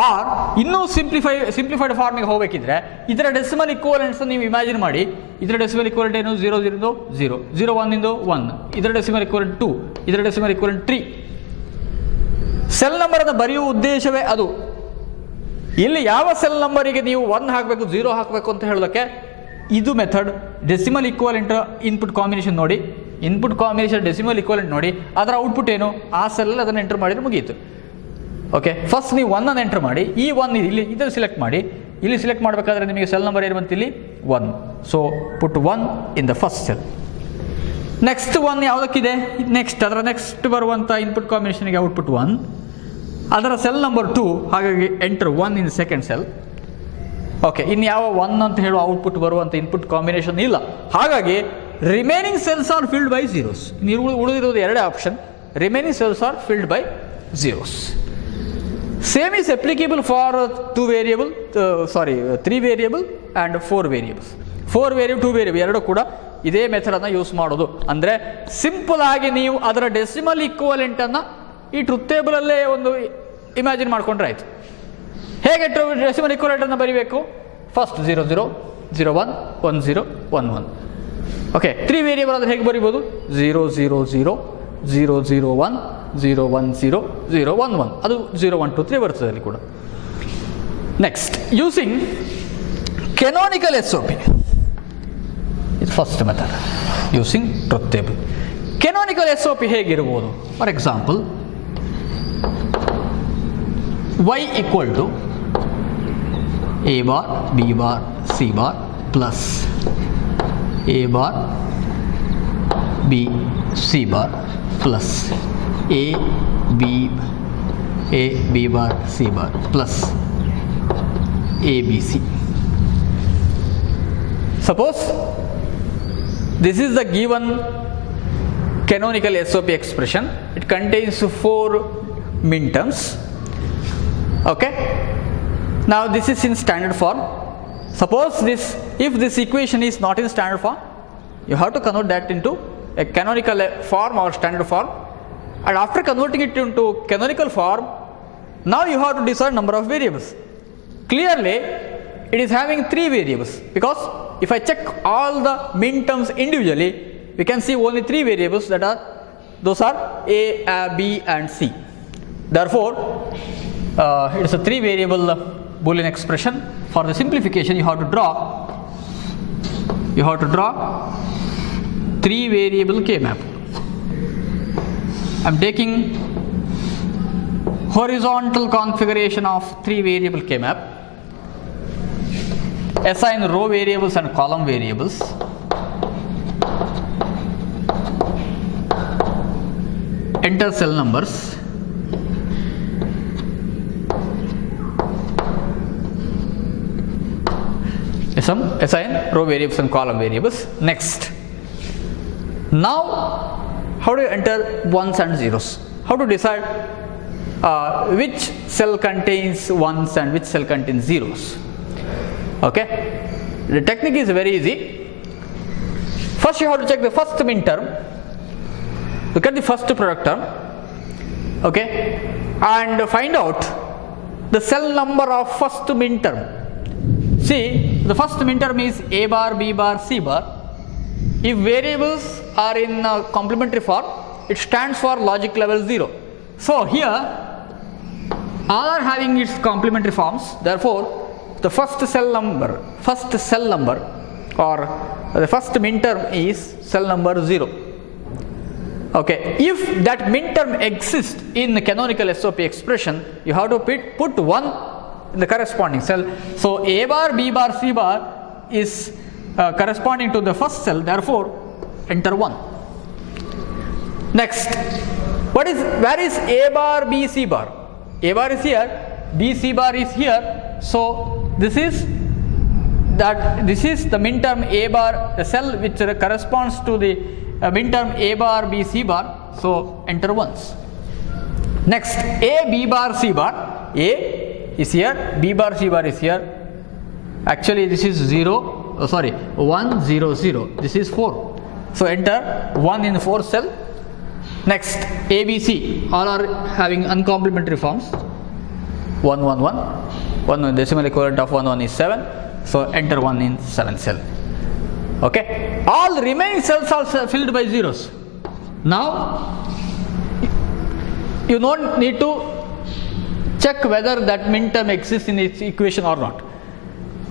ಆರ್ ಇನ್ನೂ ಸಿಂಪ್ಲಿಫೈಡ್ ಫಾರ್ಮಿಗೆ ಹೋಗಬೇಕಿದ್ರೆ ಇದರ ಡೆಸಿಮಲ್ ಇಕ್ವಲೆಂಟ್ಸ್ ನೀವು ಇಮ್ಯಾಜಿನ್ ಮಾಡಿ. ಇದರ ಡೆಸಿಮಲ್ ಇಕ್ವಲೆಂಟ್ ಏನು? 0 0 0 0 1 1. ಇದರ ಡೆಸಿಮಲ್ ಇಕ್ವಲೆಂಟ್ 2, ಇದರ ಡೆಸಿಮಲ್ ಇಕ್ವಲೆಂಟ್ 3. ಸೆಲ್ ನಂಬರನ್ನು ಬರೆಯುವ ಉದ್ದೇಶವೇ ಅದು. ಇಲ್ಲಿ ಯಾವ ಸೆಲ್ ನಂಬರಿಗೆ ನೀವು 1 ಹಾಕಬೇಕು 0 ಹಾಕಬೇಕು ಅಂತ ಹೇಳೋದಕ್ಕೆ ಇದು method. Decimal equivalent input combination ನೋಡಿ, ಇನ್ಪುಟ್ ಕಾಂಬಿನೇಷನ್ ಡೆಸಿಮಲ್ ಇಕ್ವಲೆಂಟ್ ನೋಡಿ, ಅದರ ಔಟ್ಪುಟ್ ಏನು ಆ ಸೆಲ್ಲಲ್ಲಿ ಅದನ್ನು ಎಂಟರ್ ಮಾಡಿದರೆ ಮುಗಿಯಿತು. ಓಕೆ, ಫಸ್ಟ್ ನೀವು 1ಅನ್ನು ಎಂಟರ್ ಮಾಡಿ, ಈ 1 ಇಲ್ಲಿ ಇದನ್ನು ಸಿಲೆಕ್ಟ್ ಮಾಡಿ. ಇಲ್ಲಿ ಸಿಲೆಕ್ಟ್ ಮಾಡಬೇಕಾದ್ರೆ ನಿಮಗೆ ಸೆಲ್ ನಂಬರ್ ಏನು ಬಂತು? ಇಲ್ಲಿ 1. So put 1 in the first cell. Next 1 ಯಾವುದಕ್ಕಿದೆ? ನೆಕ್ಸ್ಟ್ ಅದರ ನೆಕ್ಸ್ಟ್ ಬರುವಂಥ ಇನ್ಪುಟ್ ಕಾಂಬಿನೇಷನ್ಗೆ ಔಟ್ಪುಟ್ 1, ಅದರ ಸೆಲ್ ನಂಬರ್ 2. ಹಾಗಾಗಿ enter 1 in second cell. Okay, ಇನ್ನು ಯಾವ 1 ಅಂತ ಹೇಳುವ ಔಟ್ಪುಟ್ ಬರುವಂಥ ಇನ್ಪುಟ್ ಕಾಂಬಿನೇಷನ್ ಇಲ್ಲ. ಹಾಗಾಗಿ remaining cells R filled by zeros. ನೀವು ಉಳಿದಿರೋದು ಎರಡೇ option, remaining cells R filled by zeros. Same is applicable for 3 variable and 4 variables. 4 variable 2 variable ಎರಡೂ ಕೂಡ ಇದೇ ಮೆಥಡನ್ನು ಯೂಸ್ ಮಾಡೋದು. ಅಂದರೆ ಸಿಂಪಲ್ ಆಗಿ ನೀವು ಅದರ ಡೆಸಿಮಲ್ ಇಕ್ವಲೆಂಟನ್ನು ಈ ಟ್ರುತ್ ಟೇಬಲಲ್ಲೇ ಒಂದು ಇಮ್ಯಾಜಿನ್ ಮಾಡ್ಕೊಂಡ್ರೆ ಆಯಿತು. ಹೇಗೆ ಡೆಸಿಮಲ್ ಇಕ್ವಲೆಂಟನ್ನು ಬರೀಬೇಕು? ಫಸ್ಟ್ 0 0 0 1 1 0 1 1. ಓಕೆ, 3 ವೇರಿಯೇಬಲ್ ಆದರೆ ಹೇಗೆ ಬರೀಬೋದು? 0 0 0 0 0 1 0 1 0 0 1 1. ಅದು 0 1 2 3 ಬರ್ತದೆ ಅಲ್ಲಿ ಕೂಡ. Next, using canonical SOP. ಇದು first method, using truth table. Canonical SOP ಹೇಗಿರ್ಬೋದು? For example, y equal to A bar B bar C bar plus A bar B C bar plus A B bar C bar plus A B C. Suppose this is the given canonical SOP expression. It contains 4 minterms. Okay. Now this is in standard form. Suppose if this equation is not in standard form, you have to convert that into a canonical form or standard form, and after converting it into canonical form, now you have to decide number of variables. Clearly it is having 3 variables, because if I check all the minterms individually, we can see only 3 variables, those are A, B and C. Therefore it is a 3 variable Boolean expression. For the simplification, you have to draw 3 variable K-map. I am taking horizontal configuration of 3 variable K-map. Assign row variables and column variables. Enter cell numbers. Assign row variables and column variables. Next, now how do you enter ones and zeros? How to decide which cell contains ones and which cell contains zeros? Okay, the technique is very easy. First you have to check the first minterm. Look at the first product term, okay, and find out the cell number of first minterm. See, the first minterm is A bar, B bar, C bar. If variables are in complementary form, it stands for logic level 0. So here all are having its complementary forms. Therefore the first cell number or the first minterm is cell number 0. Okay, if that minterm exists in the canonical SOP expression, you have to put 1 in the corresponding cell. So A bar, B bar, C bar is corresponding to the first cell, therefore enter 1. Next, where is A bar, B, C bar? A bar is here, B, C bar is here. So this is the minterm A bar, the cell which corresponds to the minterm A bar, B, C bar. So enter ones. Next, A, B bar, C bar. A is here, B bar, C bar is here. Actually this is 1 0 0. This is 4. So enter 1 in 4 cell. Next, A, B, C all are having uncomplementary forms. 1 1 1. 1 decimal equivalent of 1 1 is 7. So enter 1 in 7 cell. Okay, all remaining cells are filled by zeros. Now you don't need to check whether that minterm exists in its equation or not.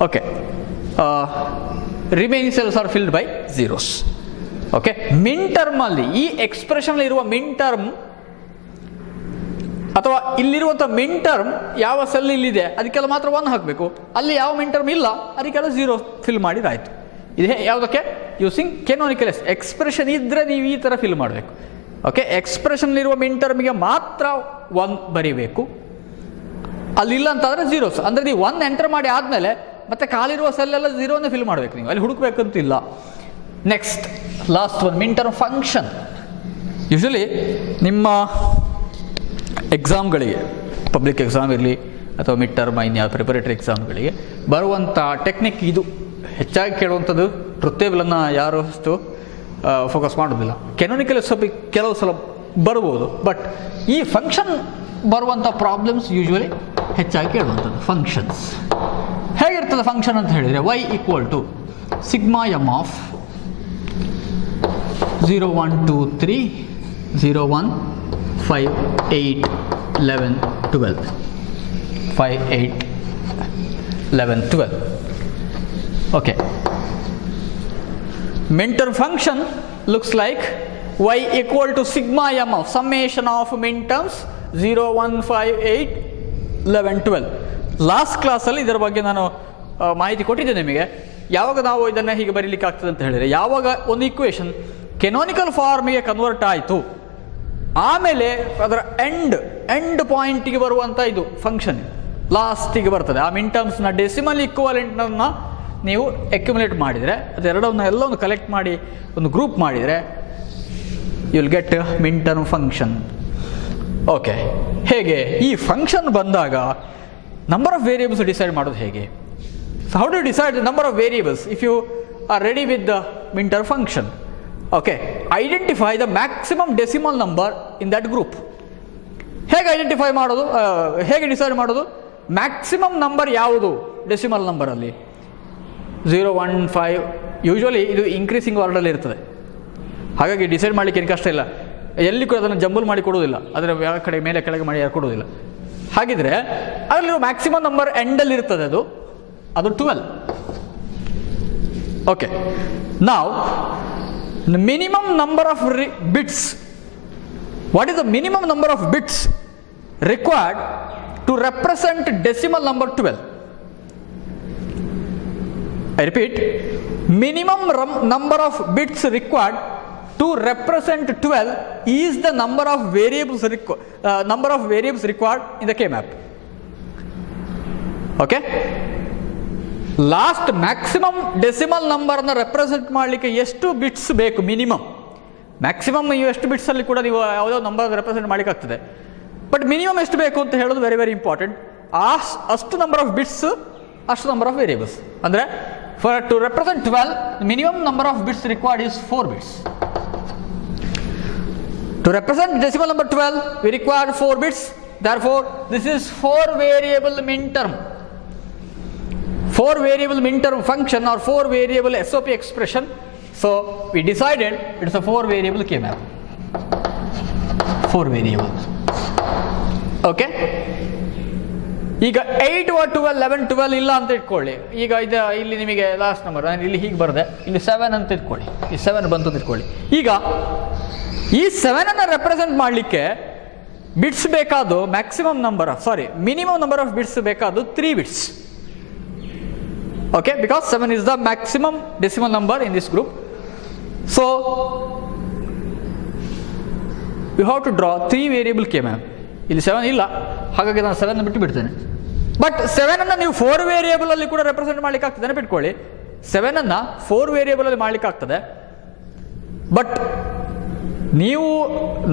Okay, remaining cells are filled by zeros. Okay, minterm ಅಲ್ಲಿ ಈ expression ಇರುವ minterm ಅಥವಾ ಇಲ್ಲಿರುವಂಥ minterm ಯಾವ cell ಇಲ್ಲಿದೆ ಅದಕ್ಕೆಲ್ಲ ಮಾತ್ರ 1 ಹಾಕಬೇಕು. ಅಲ್ಲಿ ಯಾವ minterm ಇಲ್ಲ ಅದಕ್ಕೆಲ್ಲ 0 ಫಿಲ್ ಮಾಡಿರಾಯ್ತು. ಇದೆ ಯಾವುದಕ್ಕೆ? ಯೂಸಿಂಗ್ ಕೆನೋನಿಕಲ್ ಎಕ್ಸ್ಪ್ರೆಷನ್ ಇದ್ರೆ ನೀವು ಈ ಥರ ಫಿಲ್ ಮಾಡಬೇಕು. ಓಕೆ, ಎಕ್ಸ್ಪ್ರೆಷನ್ ಇರುವ mintermಗೆ ಮಾತ್ರ 1 ಬರೀಬೇಕು. ಅಲ್ಲಿಲ್ಲ ಅಂತಂದರೆ zeros. ಅಂದರೆ ನೀವು 1 ಎಂಟರ್ ಮಾಡಿ ಆದಮೇಲೆ ಮತ್ತೆ ಖಾಲಿರುವ ಸೆಲ್ ಎಲ್ಲ 0ನೇ ಫಿಲ್ ಮಾಡಬೇಕು. ನೀವು ಅಲ್ಲಿ ಹುಡುಕಬೇಕಂತಿಲ್ಲ. Next, last one, minterm function. Usually ನಿಮ್ಮ ಎಕ್ಸಾಮ್ಗಳಿಗೆ, ಪಬ್ಲಿಕ್ ಎಕ್ಸಾಮ್ ಇರಲಿ ಅಥವಾ ಮಿಡ್ ಟರ್ಮ್ ಇನ್ಯಾವ ಪ್ರಿಪರೇಟರಿ ಎಕ್ಸಾಮ್ಗಳಿಗೆ ಬರುವಂಥ ಟೆಕ್ನಿಕ್ ಇದು. ಹೆಚ್ಚಾಗಿ ಕೇಳುವಂಥದ್ದು ಟ್ರುತ್ ಟೇಬಲನ್ನು ಯಾರು ಅಷ್ಟು ಫೋಕಸ್ ಮಾಡೋದಿಲ್ಲ. ಕೆನೋನಿಕಲ್ SOP ಕೆಲವು ಸಲ ಬರ್ಬೋದು, ಬಟ್ ಈ ಫಂಕ್ಷನ್ ಬರುವಂಥ ಪ್ರಾಬ್ಲಮ್ಸ್ ಯೂಶ್ವಲಿ ಹೆಚ್ಚಾಗಿ ಕೇಳುವಂಥದ್ದು. ಫಂಕ್ಷನ್ಸ್ ಹೇಗಿರ್ತದೆ ಫಂಕ್ಷನ್ ಅಂತ ಹೇಳಿದರೆ, y equal to sigma m of 0 1 2 3 0 1 5 8 11 12 5 8 11 12. Okay, minterm function looks like y equal to sigma m of summation of minterms 0 1 5 8 11 12. Last ಕ್ಲಾಸಲ್ಲಿ ಇದರ ಬಗ್ಗೆ ನಾನು ಮಾಹಿತಿ ಕೊಟ್ಟಿದ್ದೆ ನಿಮಗೆ. ಯಾವಾಗ ನಾವು ಇದನ್ನು ಹೀಗೆ ಬರೀಲಿಕ್ಕೆ ಆಗ್ತದೆ ಅಂತ ಹೇಳಿದರೆ, ಯಾವಾಗ ಒಂದು ಇಕ್ವೇಷನ್ ಕೆನೋನಿಕಲ್ ಫಾರ್ಮಿಗೆ ಕನ್ವರ್ಟ್ ಆಯಿತು, ಆಮೇಲೆ ಅದರ ಎಂಡ್ ಪಾಯಿಂಟಿಗೆ ಬರುವಂಥ ಇದು ಫಂಕ್ಷನ್ ಲಾಸ್ಟಿಗೆ ಬರ್ತದೆ. ಆ ಮಿನ್ ಟರ್ಮ್ಸ್ನ ಡೆಸಿಮಲ್ ಇಕ್ವಾಲೆಂಟ್ನ ನೀವು ಅಕ್ಯುಮುಲೇಟ್ ಮಾಡಿದರೆ, ಎಲ್ಲವನ್ನು ಕಲೆಕ್ಟ್ ಮಾಡಿ ಒಂದು ಗ್ರೂಪ್ ಮಾಡಿದರೆ you will get min term function. Okay, ಹೇಗೆ ಈ ಫಂಕ್ಷನ್ ಬಂದಾಗ ನಂಬರ್ ಆಫ್ ವೇರಿಯೇಬಲ್ಸ್ ಡಿಸೈಡ್ ಮಾಡೋದು ಹೇಗೆ? So how do decide the number of variables if you are ready with the min term function? Okay, identify the maximum decimal number in that group. ಹೇಗೆ identify ಮಾಡೋದು, ಹೇಗೆ decide ಮಾಡೋದು? Maximum number ಯಾವುದು decimal ನಂಬರಲ್ಲಿ? 0, 1, 5 usually ಇದು increasing ಆರ್ಡರಲ್ಲಿ ಇರ್ತದೆ. ಹಾಗಾಗಿ ಡಿಸೈಡ್ ಮಾಡಲಿಕ್ಕೆ ಏನು ಕಷ್ಟ ಇಲ್ಲ. ಎಲ್ಲಿ ಕೂಡ ಅದನ್ನು ಜಂಬಲ್ ಮಾಡಿ ಕೊಡೋದಿಲ್ಲ, ಅದರ ಯಾವ ಕಡೆ ಮೇಲೆ ಕೆಳಗೆ ಮಾಡಿ ಯಾರು ಕೊಡೋದಿಲ್ಲ. ಹಾಗಿದ್ರೆ ಅದರಲ್ಲಿರೋ ಮ್ಯಾಕ್ಸಿಮಮ್ ನಂಬರ್ ಎಂಡಲ್ಲಿ ಇರ್ತದೆ, ಅದು 12. ಓಕೆ, ನಾವು minimum number of bits. What is the minimum number of bits required to represent decimal number 12? I repeat, minimum number of bits required to represent 12 is the number of variables required in the K-map. Okay? Last maximum decimal ನಂಬರನ್ನು represent ಮಾಡಲಿಕ್ಕೆ ಎಷ್ಟು bits ಬೇಕು? Minimum. Maximum ನೀವು ಎಷ್ಟು ಬಿಟ್ಸಲ್ಲಿ ಕೂಡ ನೀವು ಯಾವುದೋ number represent ಮಾಡಲಿಕ್ಕಾಗ್ತದೆ. ಬಟ್ ಮಿನಿಮಮ್ ಎಷ್ಟು ಬೇಕು ಅಂತ ಹೇಳೋದು ವೆರಿ ವೆರಿ ಇಂಪಾರ್ಟೆಂಟ್. ಅಷ್ಟು ನಂಬರ್ ಆಫ್ ಬಿಟ್ಸ್, ಅಷ್ಟು ನಂಬರ್ ಆಫ್ ವೇರಿಯೇಬಲ್ಸ್. ಅಂದರೆ for to represent 12, minimum number of bits required is 4 bits. To represent decimal number 12, we require 4 bits. Therefore, this is 4 variable min term. 4 variable min term function or 4 variable SOP expression. So we decided it's a 4 variable K-map. 4 variable. Okay. ಈಗ 8 or 12, 11, 12 ಇಲ್ಲ ಅಂತ ಇಟ್ಕೊಳ್ಳಿ. ಈಗ ಇಲ್ಲಿ ನಿಮಗೆ last number ನಾನು ಇಲ್ಲಿ ಹೀಗೆ ಬರದೆ, ಇಲ್ಲಿ 7 ಅಂತ ಇಟ್ಕೊಳ್ಳಿ. ಈ 7 ಬಂತು ಅಂತ ಇಟ್ಕೊಳ್ಳಿ. ಈಗ ಈ 7 ರೆಪ್ರೆಸೆಂಟ್ ಮಾಡಲಿಕ್ಕೆ ಬಿಟ್ಸ್ ಬೇಕಾದ ಮಿನಿಮಮ್ ನಂಬರ್ ಆಫ್ ಬಿಟ್ಸ್ ಬೇಕಾದ 3 bits. Okay, because 7 is the maximum decimal number in this group. So you have to draw 3 variable K-map. ಇಲ್ಲಿ 7 ಇಲ್ಲ, ಹಾಗಾಗಿ ನಾನು 7 ಬಿಟ್ಟು ಬಿಡ್ತೇನೆ. ಬಟ್ 7 ನೀವು 4 ವೇರಿಯೇಬಲ್ ಅಲ್ಲಿ ಕೂಡ ರೆಪ್ರೆಸೆಂಟ್ ಮಾಡ್ಲಿಕ್ಕೆ ಆಗ್ತದೆ. ನೆನಪಿಟ್ಕೊಳ್ಳಿ, 7 4 ವೇರಿಯೇಬಲ್ ಅಲ್ಲಿ ಮಾಡ್ಲಿಕ್ಕೆ ಆಗ್ತದೆ. ಬಟ್ ನೀವು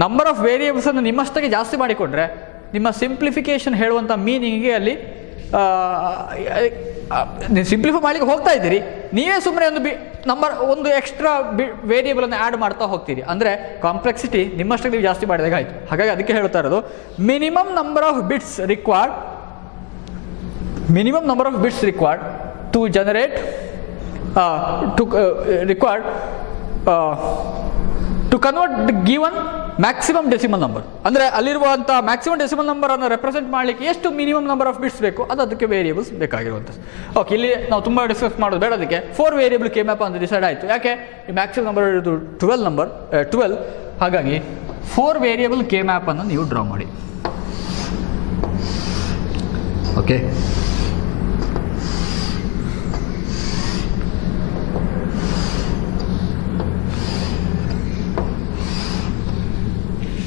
ನಂಬರ್ ಆಫ್ ವೇರಿಯೇಬಲ್ಸ್ ಅನ್ನು ನಿಮ್ಮಷ್ಟಕ್ಕೆ ಜಾಸ್ತಿ ಮಾಡಿಕೊಂಡ್ರೆ ನಿಮ್ಮ ಸಿಂಪ್ಲಿಫಿಕೇಶನ್ ಹೇಳುವಂಥ ಮೀನಿಂಗಿಗೆ ಅಲ್ಲಿ ನೀವು ಸಿಂಪ್ಲಿಫೈ ಮಾಡಲಿಕ್ಕೆ ಹೋಗ್ತಾ ಇದ್ದೀರಿ, ನೀವೇ ಸುಮ್ಮನೆ ಒಂದು ಎಕ್ಸ್ಟ್ರಾ ವೇರಿಯೇಬಲನ್ನು ಆ್ಯಡ್ ಮಾಡ್ತಾ ಹೋಗ್ತೀರಿ. ಅಂದರೆ ಕಾಂಪ್ಲೆಕ್ಸಿಟಿ ನಿಮ್ಮಷ್ಟಕ್ಕೆ ನೀವು ಜಾಸ್ತಿ ಮಾಡಿದಾಗ ಆಯಿತು. ಹಾಗಾಗಿ ಅದಕ್ಕೆ ಹೇಳ್ತಾ ಇರೋದು minimum number of bits required to generate to convert the given maximum decimal number. ಅಂದರೆ ಅಲ್ಲಿರುವಂಥ ಮ್ಯಾಕ್ಸಿಮಮ್ ಡೆಸಿಮಲ್ ನಂಬರನ್ನು ರೆಪ್ರೆಸೆಂಟ್ ಮಾಡಲಿಕ್ಕೆ ಎಷ್ಟು ಮಿನಿಮಮ್ ನಂಬರ್ ಆಫ್ ಬಿಟ್ಸ್ ಬೇಕು, ಅದಕ್ಕೆ ವೇರಿಯೇಬಲ್ಸ್ ಬೇಕಾಗಿರುವಂಥದ್ದು. ಓಕೆ, ಇಲ್ಲಿ ನಾವು ತುಂಬ ಡಿಸ್ಕಸ್ ಮಾಡೋದು ಬೇಡ. ಅದಕ್ಕೆ 4 ವೇರಿಯೇಬಲ್ K-ಮ್ಯಾಪ್ ಅಂತ ಡಿಸೈಡ್ ಆಯಿತು. ಯಾಕೆ? ಈ ಮ್ಯಾಕ್ಸಿಮಮ್ ನಂಬರ್ ಇದು 12. ಹಾಗಾಗಿ 4 ವೇರಿಯೇಬಲ್ K-ಮ್ಯಾಪ್ ಅನ್ನು ನೀವು ಡ್ರಾ ಮಾಡಿ. Okay,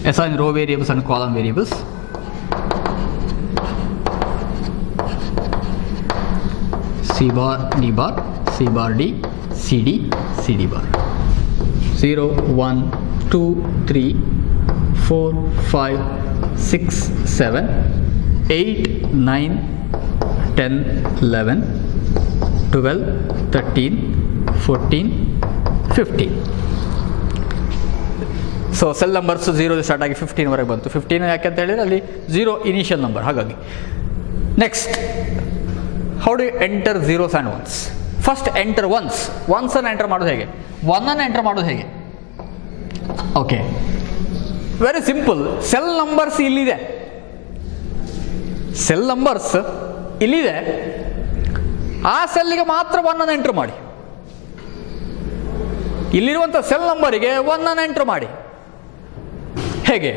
assign row variables and column variables. C bar, D bar, C bar D, CD, CD bar. 0, 1, 2, 3, 4, 5, 6, 7, 8, 9, 10, 11, 12, 13, 14, 15. So cell numbers 0 start ಆಗಿ 15 ಬಂತು. 15 ಯಾಕೆ ಅಂತ ಹೇಳಿದರೆ ಅಲ್ಲಿ 0 ಇನಿಷಿಯಲ್ ನಂಬರ್. ಹಾಗಾಗಿ next, how do enter 0s and 1s? First enter ಒನ್ಸನ್ನು enter ಮಾಡೋದು ಹೇಗೆ, 1 ಎಂಟರ್ ಮಾಡೋದು ಹೇಗೆ? Okay, very simple. Cell numbers ಇಲ್ಲಿದೆ, ಆ ಸೆಲ್ಲಿಗೆ ಮಾತ್ರ 1 ಎಂಟರ್ ಮಾಡಿ. ಇಲ್ಲಿರುವಂಥ ಸೆಲ್ ನಂಬರಿಗೆ 1 ಎಂಟರ್ ಮಾಡಿ. ಹೇಗೆ?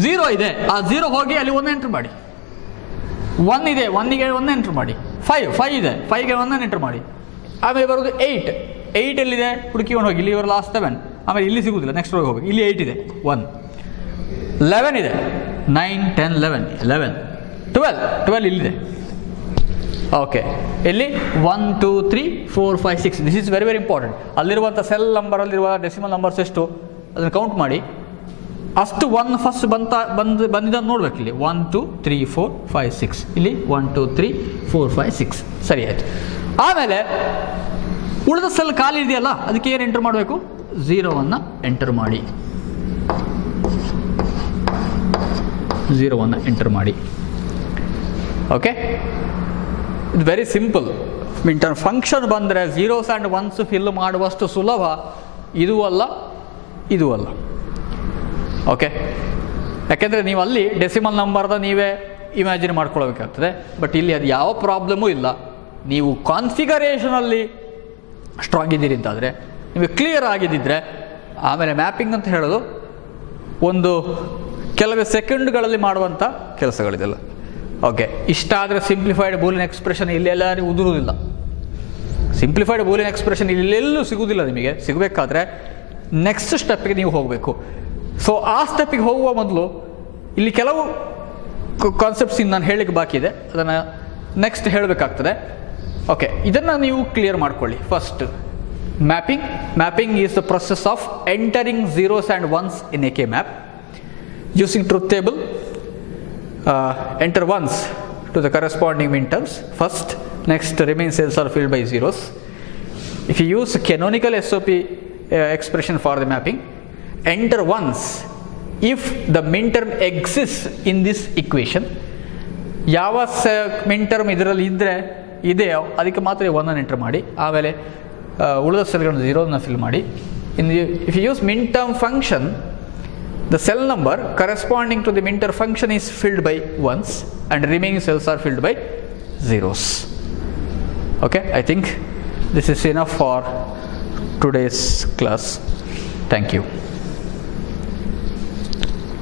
0 ಇದೆ, ಆ 0 ಹೋಗಿ ಅಲ್ಲಿ 1 ಎಂಟರ್ ಮಾಡಿ. 1 ಇದೆ, 1ಗೆ 1 ಎಂಟರ್ ಮಾಡಿ. 5 ಇದೆ, 5ಗೆ 1 ಎಂಟರ್ ಮಾಡಿ. ಆಮೇಲೆ ಬರೋದು 8 ಎಲ್ಲಿದೆ ಹುಡುಕಿಕೊಂಡು ಹೋಗಿ, ಇಲ್ಲಿ ಇವರು ಲಾಸ್ಟ್ 7. ಆಮೇಲೆ ಇಲ್ಲಿ ಸಿಗುವುದಿಲ್ಲ, ನೆಕ್ಸ್ಟ್ ಹೋಗಿ ಇಲ್ಲಿ 8 ಇದೆ, 1. 11 ಇದೆ, 9, 10, 11, 12 ಇಲ್ಲಿದೆ. ಓಕೆ, ಇಲ್ಲಿ 1, 2, 3, 4, 5, 6. This is very very important. ಅಲ್ಲಿರುವಂಥ ಸೆಲ್ ನಂಬರಲ್ಲಿರುವ ಡೆಸಿಮಲ್ ನಂಬರ್ಸ್ ಎಷ್ಟು ಅದನ್ನು ಕೌಂಟ್ ಮಾಡಿ. ಅಷ್ಟು 1 ಫಸ್ಟ್ ಬಂದಿದ್ದನ್ನು ನೋಡ್ಬೇಕು. ಇಲ್ಲಿ 1, 2, 3, 4, 5, 6. ಇಲ್ಲಿ 1, 2, 3, 4, 5, 6. ಸರಿ ಆಯಿತು. ಆಮೇಲೆ ಉಳಿದ ಸೆಲ್ ಖಾಲಿ ಇದೆಯಲ್ಲ, ಅದಕ್ಕೆ ಏನು ಎಂಟರ್ ಮಾಡಬೇಕು? 0 ಎಂಟರ್ ಮಾಡಿ. 0 ಎಂಟರ್ ಮಾಡಿ. ಓಕೆ, ಇದು ವೆರಿ ಸಿಂಪಲ್. ಮಿಂಟರ್ಮ್ ಫಂಕ್ಷನ್ ಬಂದರೆ ಝೀರೋಸ್ ಆ್ಯಂಡ್ ಒನ್ಸ್ ಫಿಲ್ ಮಾಡುವಷ್ಟು ಸುಲಭ ಇದೂ ಅಲ್ಲ, ಇದೂ ಅಲ್ಲ. ಓಕೆ, ಯಾಕೆಂದರೆ ನೀವು ಅಲ್ಲಿ ಡೆಸಿಮಲ್ ನಂಬರ್ದ ನೀವೇ ಇಮ್ಯಾಜಿನ್ ಮಾಡ್ಕೊಳ್ಬೇಕಾಗ್ತದೆ. ಬಟ್ ಇಲ್ಲಿ ಅದು ಯಾವ ಪ್ರಾಬ್ಲಮೂ ಇಲ್ಲ. ನೀವು ಕಾನ್ಫಿಗರೇಷನಲ್ಲಿ ಸ್ಟ್ರಾಂಗ್ ಇದ್ದೀರಿ ಅಂತಾದರೆ, ನೀವು ಕ್ಲಿಯರ್ ಆಗಿದ್ದಿದ್ರೆ, ಆಮೇಲೆ ಮ್ಯಾಪಿಂಗ್ ಅಂತ ಹೇಳೋದು ಒಂದು ಕೆಲವೇ ಸೆಕೆಂಡ್ಗಳಲ್ಲಿ ಮಾಡುವಂಥ ಕೆಲಸಗಳಿದೆಲ್ಲ. ಓಕೆ, ಇಷ್ಟ ಆದರೆ ಸಿಂಪ್ಲಿಫೈಡ್ ಬೂಲಿಯನ್ ಎಕ್ಸ್ಪ್ರೆಷನ್ ಇಲ್ಲೆಲ್ಲ ಉದುರುವುದಿಲ್ಲ. ಸಿಂಪ್ಲಿಫೈಡ್ ಬೂಲಿಯನ್ ಎಕ್ಸ್ಪ್ರೆಷನ್ ಇಲ್ಲೆಲ್ಲೂ ಸಿಗುವುದಿಲ್ಲ. ನಿಮಗೆ ಸಿಗಬೇಕಾದ್ರೆ ನೆಕ್ಸ್ಟ್ ಸ್ಟೆಪ್ಗೆ ನೀವು ಹೋಗಬೇಕು. ಸೊ ಆ ಸ್ಟೆಪ್ಪಿಗೆ ಹೋಗುವ ಮೊದಲು ಇಲ್ಲಿ ಕೆಲವು ಕಾನ್ಸೆಪ್ಟ್ಸ್ ನಾನು ಹೇಳಲಿಕ್ಕೆ ಬಾಕಿ ಇದೆ, ಅದನ್ನು ನೆಕ್ಸ್ಟ್ ಹೇಳಬೇಕಾಗ್ತದೆ. ಓಕೆ, ಇದನ್ನು ನೀವು ಕ್ಲಿಯರ್ ಮಾಡ್ಕೊಳ್ಳಿ. First mapping is the process of entering zeros and once in a K map using truth table. Enter ones to the corresponding minterms first, next remaining cells are filled by zeros. If you use canonical SOP expression for the mapping, enter ones if the minterm exists in this equation. ಯಾವ ಮಿನ್ಟರ್ಮ್ ಇದರಲ್ಲಿ ಇದೆಯೋ ಅದಕ್ಕೆ ಮಾತ್ರ 1 enter ಮಾಡಿ. ಆಮೇಲೆ ಉಳಿದ ಸೆಲ್ಗಳನ್ನು 0 fill ಮಾಡಿ. If you use minterm function, the cell number corresponding to the minterm function is filled by ones and remaining cells are filled by zeros. Okay, I think this is enough for today's class. Thank you.